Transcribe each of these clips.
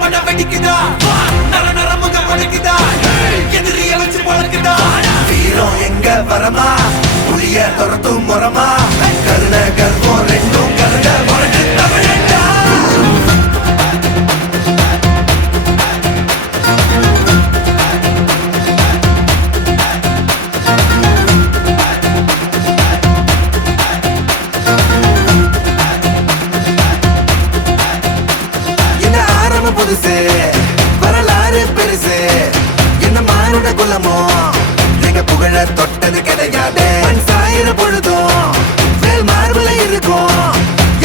பட வெடிக்குதா நர நரமுக உடைக்குதா எதிரிய வச்சு பொழக்குதா வீரம் எங்க வரமா புளிய துரத்தும் முறமா கருண கர்வம் ரெண்டும் கருண முரட்டு தமிழண்டா புதுசு வரலாறு பெருசு என்ன மானுட குலமோ எங்க புகழ தொட்டது கிடையாது சாயிர பொழுதும் வேல் மார்புல இருக்கும்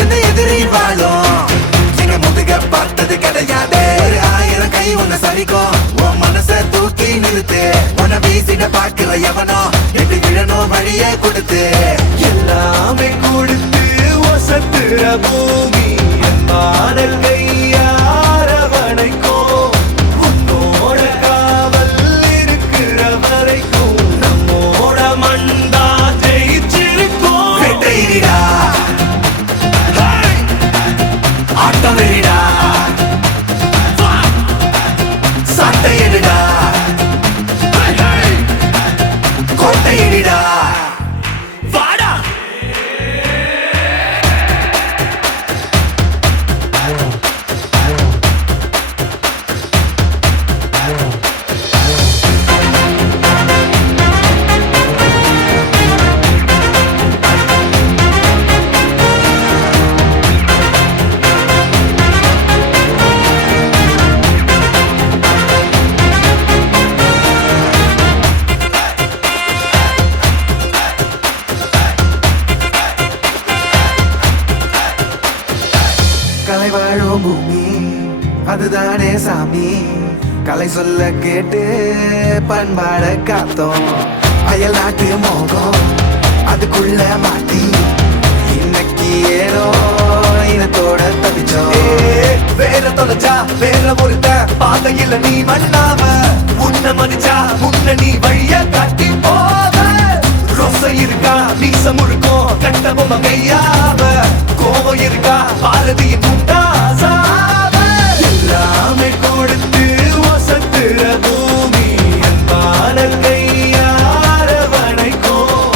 எந்த எதிரி வாழும் எங்க முதுக பார்த்தது கிடையாது 1000 கை உன்னை சரிக்கும் உன் மனச தூக்கி நிறுத்து உன்னை வீசிட பாக்குற எவனோ எட்டு விழனோ வழிய கொடுத்து எல்லாமே கொடுத்து வசத்துற பூமி என் மாடல் கையா கலை வாழும் பூமி அதுதானே சாமி கலை சொல்ல கேட்டு பண்பாட காத்தோம் அயல் நாட்டு மோகம் அதுக்குள்ள மாட்டி இன்னைக்கு ஏனோ இனத்தோட தவிச்சோம் வேற தொலைச்சா வேற ஒருத்த பாதையில நீ மண்ணாம உன்ன மதிச்சா முன்ன நீ வழிய காட்டி போத ரோசை இருக்கா மீசம் முழுக்கும் கட்ட பொம்மை கையாவ கோவம் இருக்கா பாரதியின் முண்டாசாவ எல்லாமே கொடுத்து வசத்துற பூமி அன்பானல் கையார வணைக்கும்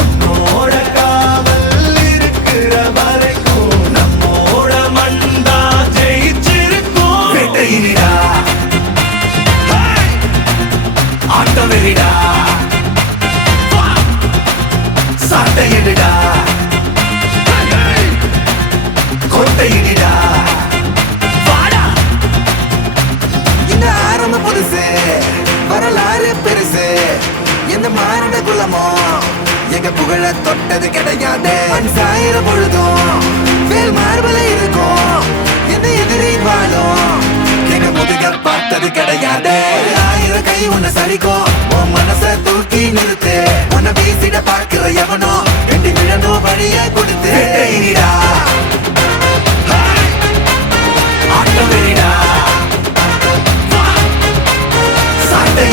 உன்னோட காவல் இருக்கிற வரைக்கும் நம்மோட மண்டா ஜெயிச்சிருக்கும் வேட்டையிடா ஆட்டம் வெறிடா சாட்டையிடா கோட்டையிடா வாடா இந்த ஆரம்ப புதுசு வரலாறு பெருசு எந்த மானுட குலமோ எங்க புகழ தொட்டது கிடையாது சாயிர பொழுதும் வேல் மார்பல இருக்கும் எந்த எதிரி வாழும் எங்க முதுக பார்த்தது கிடையாது 1000 கை உன்னை சரிக்கும் உன் மனச தூக்கி நிறுத்து உன்னை வீசிட பாக்குற எவனோ எட்டு விழனோ வழிய கொடுத்து ஆட்டம் வெறிடா சாட்டை